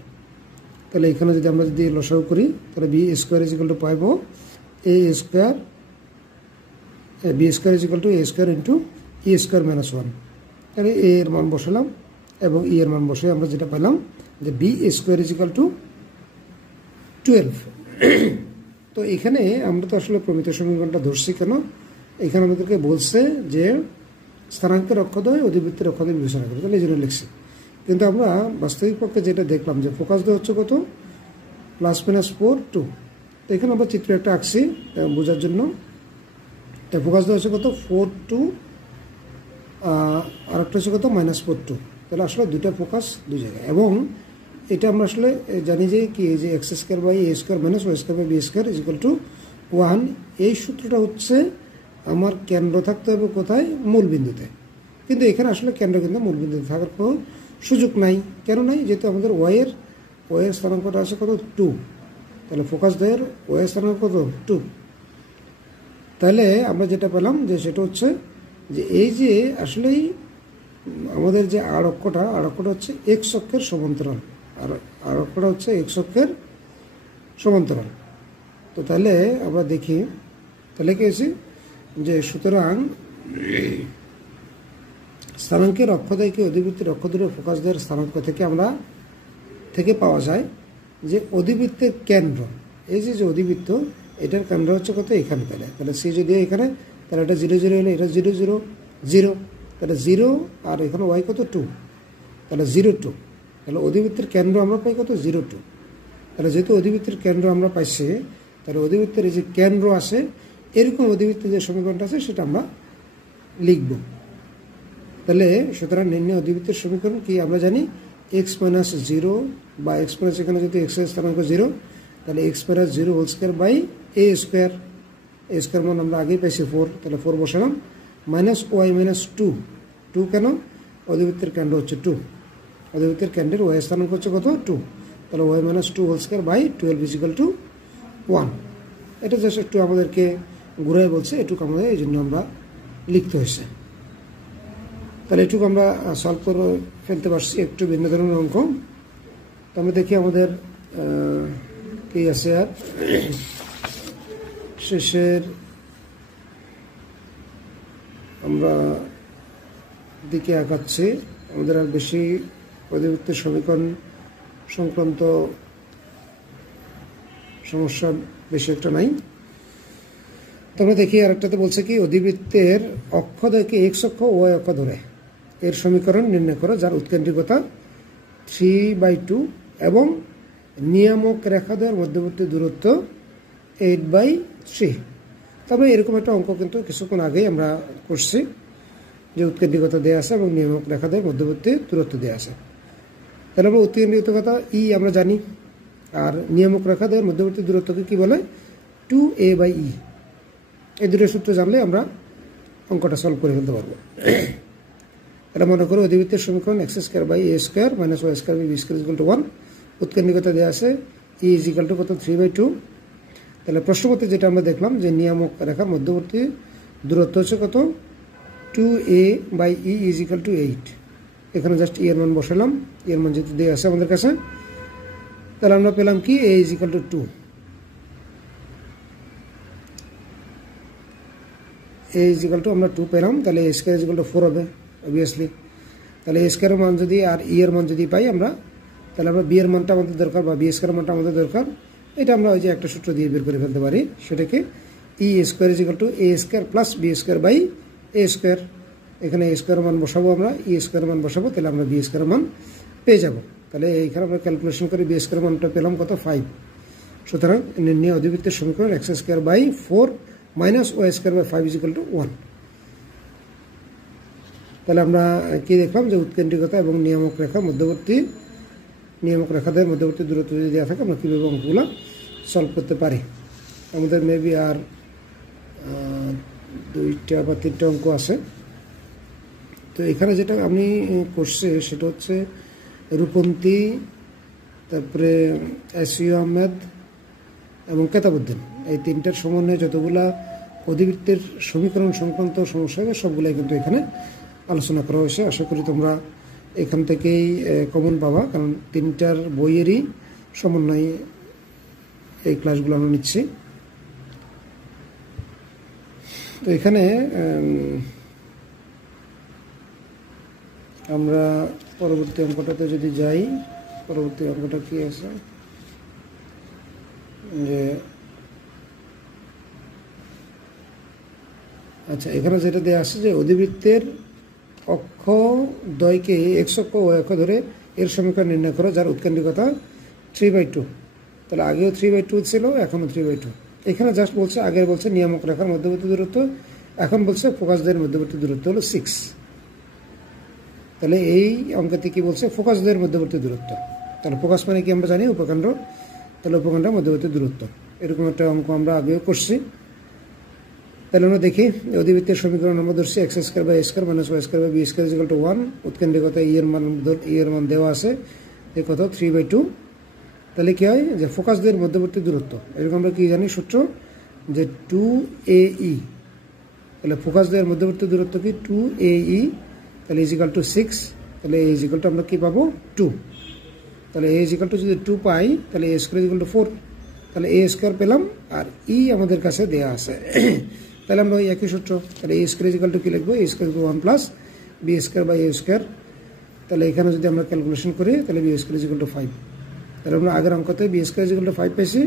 তাহলে এখানে যদি আমরা লসাগু করি, তাহলে b² = পাইব a², b² = a² × e² - 1। তাহলে a এর মান বসালাম এবং e এর মান বসে আমরা যেটা পেলাম যে b² = 12। তো এখানে আমরা তো আসলে প্রমিত সমীকরণটা ধরছি কেন, এখানে আমাদেরকে বলছে যে স্থানাঙ্কের অক্ষদ্বয় অধিবৃত্তের অক্ষদ্বয় বিবেচনা করে, তাহলে এই জন্য লিখছি। কিন্তু আমরা বাস্তবিক পক্ষে যেটা দেখলাম যে ফোকাস দেওয়া হচ্ছে কত, +-4 2। তো এখানে আমরা চিত্র একটা আঁকছি বোঝার জন্য। তো ফোকাস দেওয়া হচ্ছে কত 4 2, আর একটা হচ্ছে কত -4 2। তাহলে আসলে দুইটা ফোকাস দুই জায়গায়, এবং এটা আমরা আসলে জানি যে কি, যে x² by a² minus y² by b² = 1। এই সূত্রটা হচ্ছে আমার কেন্দ্র থাকতে হবে কোথায়, মূল বিন্দুতে। কিন্তু এখানে আসলে কেন্দ্র কিন্তু মূল বিন্দুতে থাকার কোনো সুযোগ নাই। কেন নাই, যেহেতু আমাদের ওয়ের স্থানাঙ্কটা আছে কত 2, তাহলে ফোকাস দ্বয়ের ওয়ের স্থানাঙ্ক কত 2। তাহলে আমরা যেটা পেলাম যে সেটা হচ্ছে যে এই যে আসলেই আমাদের যে আর অক্ষটা হচ্ছে x অক্ষের সমান্তরাল, আর আর অক্ষটা হচ্ছে x অক্ষের সমান্তরাল। তো তাহলে আমরা দেখি, তাহলে কি হয়েছে যে সুতরাং স্থানাঙ্কের অক্ষদ্বয়কে অধিবৃত্তের অক্ষদ্বয়ের ফোকাস দ্বয়ের স্থানাঙ্ক থেকে পাওয়া যায় যে অধিবৃত্তের কেন্দ্র, এই যে অধিবৃত্ত, এটার কেন্দ্র হচ্ছে কত এখানে। তাহলে সি যদি এখানে, তাহলে এটা 0 0 হলে এটা 0 0 0, তাহলে 0, আর এখানে ওয়াই কত 2, তাহলে 0 2। তাহলে অধিবৃত্তের কেন্দ্র আমরা পাই কত 0 2। তাহলে যেহেতু অধিবৃত্তের কেন্দ্র আমরা পাইছি, তাহলে অধিবৃত্তের এই যে কেন্দ্র আসে, এরকম অধিবৃত্তের যে সমীকরণটা আছে সেটা আমরা লিখব। তাহলে সুতরাং নির্ণয় অধিবৃত্তের সমীকরণ কি আমরা জানি, x-0 বা x এখানে যদি x এর স্থানাঙ্ক 0, তাহলে x-0² বাই a² মান আমরা আগেই পাইছি 4, তাহলে 4 বসালাম, -y-2 2 কেন, অধিবৃত্তের কেন্দ্র হচ্ছে 2, অধিবৃত্তের কেন্দ্রের y স্থানাঙ্ক হচ্ছে কত 2, তাহলে y-2² বাই 12 = 1। এটা জাস্ট একটু আমাদেরকে ঘুরাই বলছে, এটুকু আমাদের এই জন্য আমরা লিখতে হয়েছে। তাহলে এটুকু আমরা সলভ করে ফেলতে পারছি, একটু ভিন্ন ধরনের অঙ্ক। তো আমরা দেখি আমাদের কি আছে, আর শেষের আমরা দিকে আগাচ্ছি। আমাদের আর বেশি অধিবৃত্তের সমীকরণ সংক্রান্ত সমস্যা বেশি একটা নাই। তো আমরা দেখি আরেকটাতে বলছে কি, অধিবৃত্তের অক্ষদ্বয়কে x অক্ষ ও y অক্ষ ধরে এর সমীকরণ নির্ণয় করো যার উৎকেন্দ্রিকতা 3/2 এবং নিয়ামক রেখাদ্বয়ের মধ্যবর্তী দূরত্ব 8/3। তবে এরকম একটা অঙ্ক কিন্তু কিছুক্ষণ আগেই আমরা করছি, যে উৎকেন্দ্রিকতা দেওয়া আছে এবং নিয়ামক রেখাদ্বয়ের মধ্যবর্তী দূরত্ব দেওয়া আছে। তাহলে আমরা উৎকেন্দ্রিকতা ই আমরা জানি, আর নিয়ামক রেখাদ্বয়ের মধ্যবর্তী দূরত্বকে কি বলে, 2a/e। এই দুটো সূত্র জানলে আমরা অঙ্কটা সলভ করে ফেলতে পারবো। এটা মনে করো অধিবৃত্তের সমীকরণ x² by a² minus y² by b² = 1। উৎকেন্দ্রিকতা দেওয়া আছে e = কত 3/2। তাহলে প্রশ্নপত্রে যেটা আমরা দেখলাম যে নিয়ামক রেখার মধ্যবর্তী দূরত্ব হচ্ছে কত 2a/e = 8। এখানে জাস্ট e এর মান বসালাম, e এর মান যেহেতু দেওয়া আছে আমাদের কাছে, তাহলে আমরা পেলাম কি a = 2, a = আমরা 2 পেলাম। তাহলে a² = 4 হবে অবভিয়াসলি। তাহলে a² এর মান যদি আর e এর মান যদি পাই আমরা, তাহলে আমরা b এর মানটা আমাদের দরকার বা b² মানটা আমাদের দরকার। এটা আমরা ওই যে একটা সূত্র দিয়ে বের করে ফেলতে পারি, সেটাকে e² = a² plus b² by a²। এখানে a² মান বসাবো আমরা, e² মান বসাবো, তাহলে আমরা b² মান পেয়ে যাব। তাহলে এইখানে আমরা ক্যালকুলেশন করে b² মানটা পেলাম কত 5। সুতরাং নির্ণয় অধিবৃত্তের সমীকরণ x² by 4 minus y² by 5 = 1। তাহলে আমরা কি দেখলাম যে উৎকেন্দ্রিকতা এবং নিয়ামক রেখাদের মধ্যবর্তী দূরত্ব যদি দেওয়া থাকে আমরা কীভাবে অঙ্কগুলো সলভ করতে পারি। আমাদের মেবি আর 2টা বা 3টা অঙ্ক আছে। তো এখানে যেটা আমি করছি সেটা হচ্ছে রূপন্তী, তারপরে এসইউ আহমেদ এবং কেতাবুদ্দিন, এই 3টার সমন্বয়ে যতগুলা অধিবৃত্তের সমীকরণ সংক্রান্ত সমস্যা হবে সবগুলাই কিন্তু এখানে আলোচনা করা হয়েছে। আশা করি তোমরা এখান থেকেই কমন পাবা, কারণ 3টার বইয়েরই সমন্বয়ে এই ক্লাসগুলো আমরা নিচ্ছি। তো এখানে আমরা পরবর্তী অঙ্কটাতে যদি যাই, পরবর্তী অঙ্কটা কি আছে, যে আচ্ছা এখানে যেটা দেওয়া আছে যে অধিবৃত্তের অক্ষ দ্বয়কে এক্স অক্ষ ও অক্ষ ধরে এর সমীকরণ নির্ণয় করো যার উৎকেন্দ্রিকতা 3/2। তাহলে আগেও 3/2 ছিল, এখনও 3/2। এখানে জাস্ট বলছে, আগে বলছে নিয়ামক রেখার মধ্যবর্তী দূরত্ব, এখন বলছে ফোকাস দ্বয়ের মধ্যবর্তী দূরত্ব হলো 6। তাহলে এই অঙ্কতে কি বলছে? ফোকাস দ্বয়ের মধ্যবর্তী দূরত্ব। তাহলে ফোকাস মানে কি আমরা জানি? উপকেন্দ্র। তাহলে উপকেন্দ্রের মধ্যবর্তী দূরত্ব, এরকম একটা অঙ্ক আমরা আগেও করছি। তাহলে আমরা দেখি অধিবৃত্তের সমীকরণ আমরা ধরছি x square by a square minus y square by b square equal to 1। উৎকেন্দ্রিকতা এর মান দেওয়া আছে, এই কত 3/2। তাহলে কি হয় যে ফোকাস দ্বয়ের মধ্যবর্তী দূরত্ব, এরকম আমরা কি জানি সূত্র যে 2AE। তাহলে ফোকাস দ্বয়ের মধ্যবর্তী দূরত্ব কি 2AE, তাহলে ইজিক্যাল টু 6। তাহলে এ ইজিক্যাল টু আমরা কি পাবো? 2। তাহলে এ ইজিক্যাল টু যদি 2 পাই তাহলে এ স্কয়ার ইজিক্যাল টু 4। তাহলে এ স্কয়ার পেলাম আর ই আমাদের কাছে দেওয়া আছে। তাহলে আমরা ওই একই সূত্র, তাহলে এ স্কয়ার ইজিক্যাল টু কি লিখবো? A square equal 1 plus b square by a square. তাহলে এখানে যদি আমরা ক্যালকুলেশন করি তাহলে বি স্কয়ার ইজিক্যাল টু 5। তাহলে আমরা আগের অঙ্কতে বি স্কয়ার ইজিক্যাল টু 5 পেয়েছি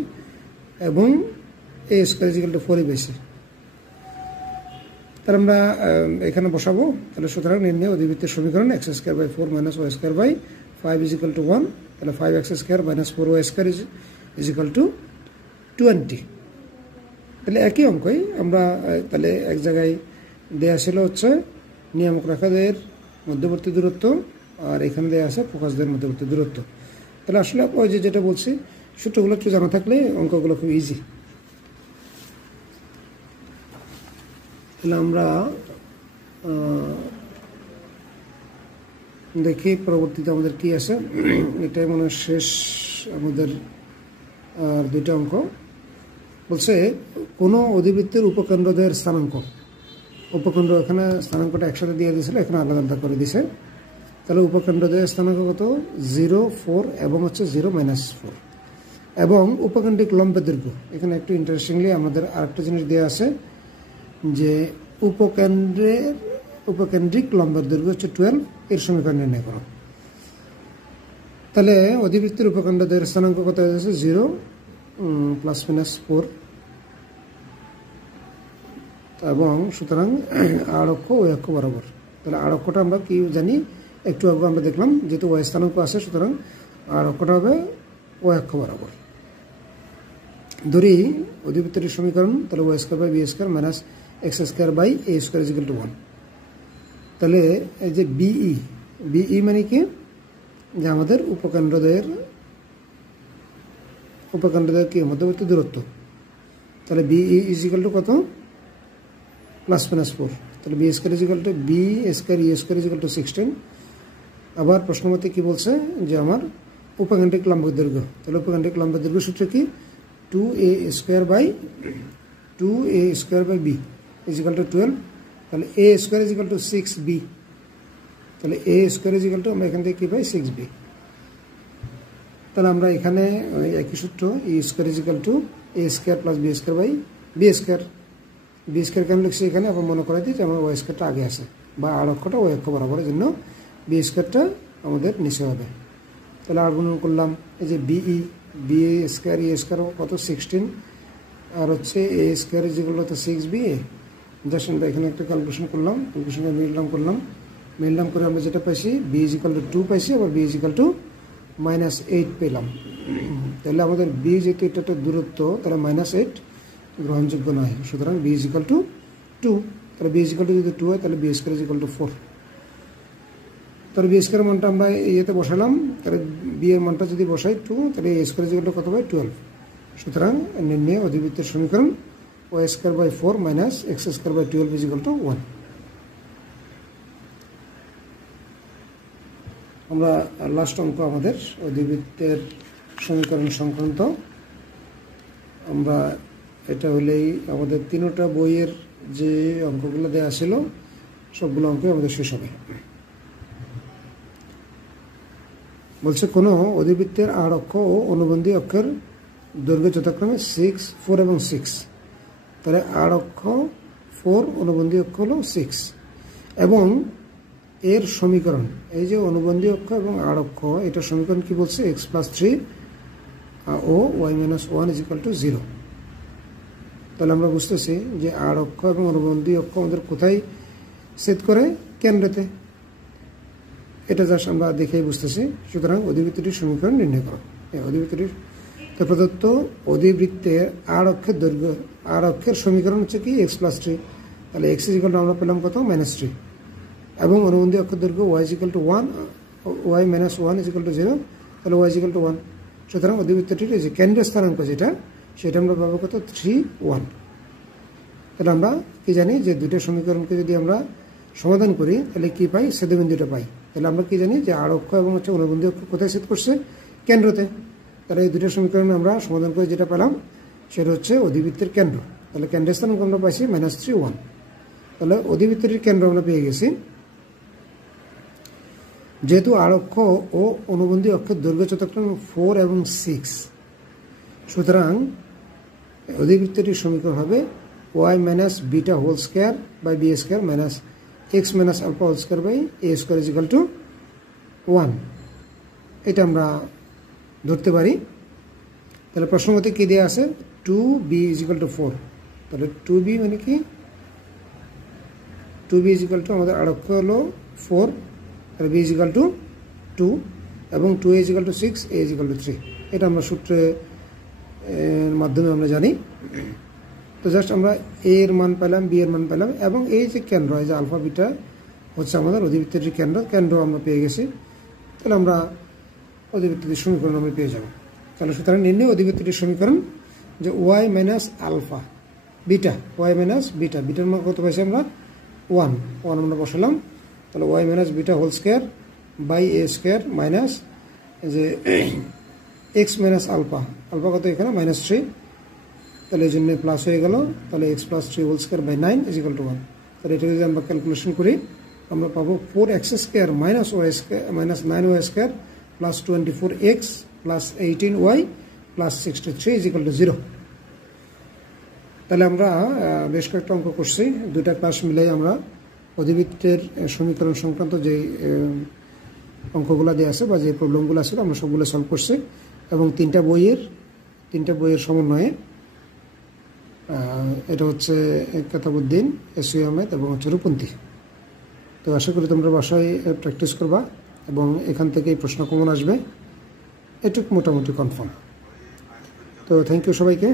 এবং এ স্কয়ার ইজিক্যাল টু 4 পেয়েছি। তাহলে আমরা এখানে বসাবো। তাহলে সুতরাং নির্ণয় অধিবৃত্তের সমীকরণ x square by 4 minus y square by 5 equal to 1। তাহলে 5x square minus 4y square equal to 20। তাহলে একই অঙ্কই আমরা, তাহলে এক জায়গায় দেয়া ছিল হচ্ছে নিয়ামক রেখাদের মধ্যবর্তী দূরত্ব, আর এখানে দেয়া আছে ফোকাস দ্বয়ের মধ্যবর্তী দূরত্ব। তাহলে আসলে ওই যেটা বলছি সূত্রগুলো একটু জানা থাকলে অঙ্কগুলো খুব ইজি। তাহলে আমরা দেখি পরবর্তীতে আমাদের কি আছে। এটাই মনে হয় শেষ আমাদের আর দুইটা অঙ্ক। বলছে কোনো অধিবৃত্তের উপকেন্দ্রদের স্থানাঙ্ক, উপকেন্দ্র এখানে স্থানাঙ্কটা একসাথে দিয়ে দিয়েছিল, এখানে আলাদা আলাদা করে দিছে। তাহলে উপকেন্দ্রদের স্থানাঙ্ক কত? 0, 4 এবং হচ্ছে 0, -4। এবং উপকেন্দ্রিক লম্বের দৈর্ঘ্য, এখানে একটু ইন্টারেস্টিংলি আমাদের আরেকটা জিনিস দেওয়া আছে যে উপকেন্দ্রিক লম্বের দৈর্ঘ্য হচ্ছে 12, এর সমীকরণ নির্ণয় করো। তাহলে অধিবৃত্তের উপকেন্দ্রদের স্থানাঙ্ক কত হয়ে যাচ্ছে? 0 ± 4 এবং সুতরাং আর অক্ষ ওই অক্ষ বরাবর। তাহলে আর অক্ষটা আমরা কি জানি? একটু আগে আমরা দেখলাম যেহেতু ওয়াই স্থানাঙ্ক আছে, সুতরাং আর অক্ষটা হবে ওই অক্ষ বরাবর। ধরি অধিবৃত্তের সমীকরণ, তাহলে y square by b square minus x square by a square equal to 1। তাহলে এই যে বিই মানে কি? যে আমাদের উপকেন্দ্রদের কি মধ্যবর্তী দূরত্ব। তাহলে বিই ইজ ইকুয়াল টু কত? +-4। তাহলে b square is equal to b square e square is equal to 16। আবার প্রশ্ন মতে কি বলছে যে আমার উপকেন্দ্রিক লম্বের দৈর্ঘ্য। তাহলে উপকেন্দ্রিক লম্বের দৈর্ঘ্য সূত্র কি? 2a square by b is equal to 12। তাহলে a square is equal to 6b। তাহলে a square is equal to আমরা এখান থেকে কি পাই? 6b। তাহলে আমরা এখানে একই সূত্র ই square is equal to a square plus b square by b square. B square কেন লিখছি এখানে? আবার মনে করাই দিই যে আমার ওয়াই স্কয়ারটা আগে আছে বা আর অক্ষটা ওই অক্ষ বরাবরের জন্য বি স্কয়ারটা আমাদের নিচে হবে। তাহলে আর গুণন করলাম এই যে বি স্কয়ার ই স্কয়ার কত? 16 আর হচ্ছে a square is equal to 6b। Just আমরা এখানে একটা ক্যালকুলেশন করলাম, ক্যালকুলেশনটা মিললাম করে আমরা যেটা পাইছি বি ইজ ইকুয়াল টু 2 পাইছি, আবার বি ইজ ইকুয়াল টু -8 পেলাম। তাহলে আমাদের বি যেহেতু এটা একটা দূরত্ব, তাহলে -8 গ্রহণযোগ্য নয়, সুতরাং বি ইজ ইকুয়াল টু 2। তাহলে বি ইজ ইকুয়াল টু যদি 2 হয় তাহলে b square is equal to 4। তাহলে বি স্কয়ার মানটা আমরা ইয়েতে বসালাম, তাহলে বি এর মানটা যদি বসাই 2, তাহলে a square is equal to কত হয়? 12। সুতরাং নির্ণয় অধিবৃত্তের সমীকরণ y square by 4 minus x square by 12 is equal to 1। আমরা লাস্ট অঙ্ক আমাদের অধিবৃত্তের সমীকরণ সংক্রান্ত। আমরা এটা হলেই আমাদের তিনটা বইয়ের যে অঙ্কগুলো দেওয়া ছিল সবগুলো অঙ্ক আমাদের শেষ হবে। বলছে কোনো অধিবৃত্তের আর অক্ষ ও অনুবন্ধী অক্ষের দৈর্ঘ্য যথাক্রমে 6, 4 এবং 6। তাহলে আর অক্ষ 4, অনুবন্ধী অক্ষ হলো 6 এবং এর সমীকরণ, এই যে অনুবন্ধী অক্ষ এবং আর অক্ষ, এটা সমীকরণ কি বলছে? x + 3 ও y minus one is equal to 0। তাহলে আমরা বুঝতেছি যে আর অক্ষ এবং অনুবন্ধী অক্ষ আমাদের কোথায় ছেদ করে? কেন্দ্রতে। এটা জাস্ট আমরা দেখেই বুঝতেছি। সুতরাং অধিবৃত্তটির সমীকরণ নির্ণয় করো। অধিবৃত্তটির তো প্রদত্ত অধিবৃত্তের আর অক্ষের দৈর্ঘ্য, আর অক্ষের সমীকরণ হচ্ছে কি এক্স প্লাস 3। তাহলে এক্স ইজিক্যাল টু আমরা পেলাম কত? -3। এবং অনুবন্ধী অক্ষের দৈর্ঘ্য y equal to 1, y minus 1 equal to 0। তাহলে ওয়াই ইজিক্যাল টু 1। সুতরাং অধিবৃত্তটির যে কেন্দ্রীয় স্থানাঙ্ক যেটা, সেটা আমরা পাবো কত? 3, 1। তাহলে আমরা কি জানি যে দুটো সমীকরণকে যদি আমরা সমাধান করি তাহলে কি পাই? ছেদবিন্দুটা পাই। তাহলে আমরা কি জানি যে আর অক্ষ এবং হচ্ছে অনুবন্ধী অক্ষ কোথায় ছেদ করছে? কেন্দ্রতে। তাহলে এই দুটো সমীকরণ আমরা সমাধান করে যেটা পেলাম সেটা হচ্ছে অধিবৃত্তের কেন্দ্র। তাহলে কেন্দ্রের স্থানাঙ্ক আমরা পাইছি -3, 1। তাহলে অধিবৃত্তটির কেন্দ্র আমরা পেয়ে গেছি। যেহেতু আর অক্ষ ও অনুবন্ধী অক্ষের দৈর্ঘ্য যথাক্রমে 4 এবং 6, সুতরাং অধিবৃত্তটির সমীকরণ হবে y minus beta whole square by b square minus x minus alpha whole square by a square is equal to 1। এটা আমরা ধরতে পারি। তাহলে প্রশ্নমতে কি দেওয়া আছে? 2b is equal to 4। তাহলে 2b মানে কি? 2b ইজ ইকুয়াল টু আমাদের আর অক্ষ হলো 4, তাহলে b ইজ ইকুয়াল টু 2 এবং 2a is equal two 6, a is equal two 3। এটা আমরা সূত্রের মাধ্যমে আমরা জানি। তো জাস্ট আমরা এ এর মান পেলাম, বি এর মান পেলাম, এবং এই যে কেন্দ্র, এই যে আলফা বিটা হচ্ছে আমাদের অধিবৃত্তটির কেন্দ্র আমরা পেয়ে গেছি। তাহলে আমরা অধিবৃত্তটির সমীকরণ আমরা পেয়ে যাব। তাহলে সুতরাং নির্ণয় অধিবৃত্তটির সমীকরণ যে y minus alpha beta, y minus beta, বিটার মান কত পাইছি আমরা? 1 আমরা বসালাম। তাহলে y minus beta whole square by a square minus যে এক্স মাইনাস আলফা, আলফা কত এখানে? -3। তাহলে এই জন্য প্লাস হয়ে গেল। তাহলে x plus 3 whole square by 9 is equal to 1। তাহলে এটা যদি আমরা ক্যালকুলেশন করি আমরা পাবো 4x square minus y square minus 9y square plus 24x plus 18y plus 63 is equal to 0। তাহলে আমরা বেশ কয়েকটা অঙ্ক করছি, দুইটা ক্লাস মিলাই আমরা অধিবৃত্তের সমীকরণ সংক্রান্ত যে অঙ্কগুলো দেওয়া আছে বা যে প্রবলেমগুলো আছে আমরা সবগুলো সলভ করছি, এবং তিনটা বইয়ের সমন্বয়ে। এটা হচ্ছে কেতাবুদ্দিন, এসইউ আহমেদ এবং হচ্ছে রূপন্তী। তো আশা করি তোমরা বাসায় প্র্যাকটিস করবা এবং এখান থেকেই প্রশ্ন কমন আসবে, এটুকু মোটামুটি কনফার্ম। তো থ্যাংক ইউ সবাইকে।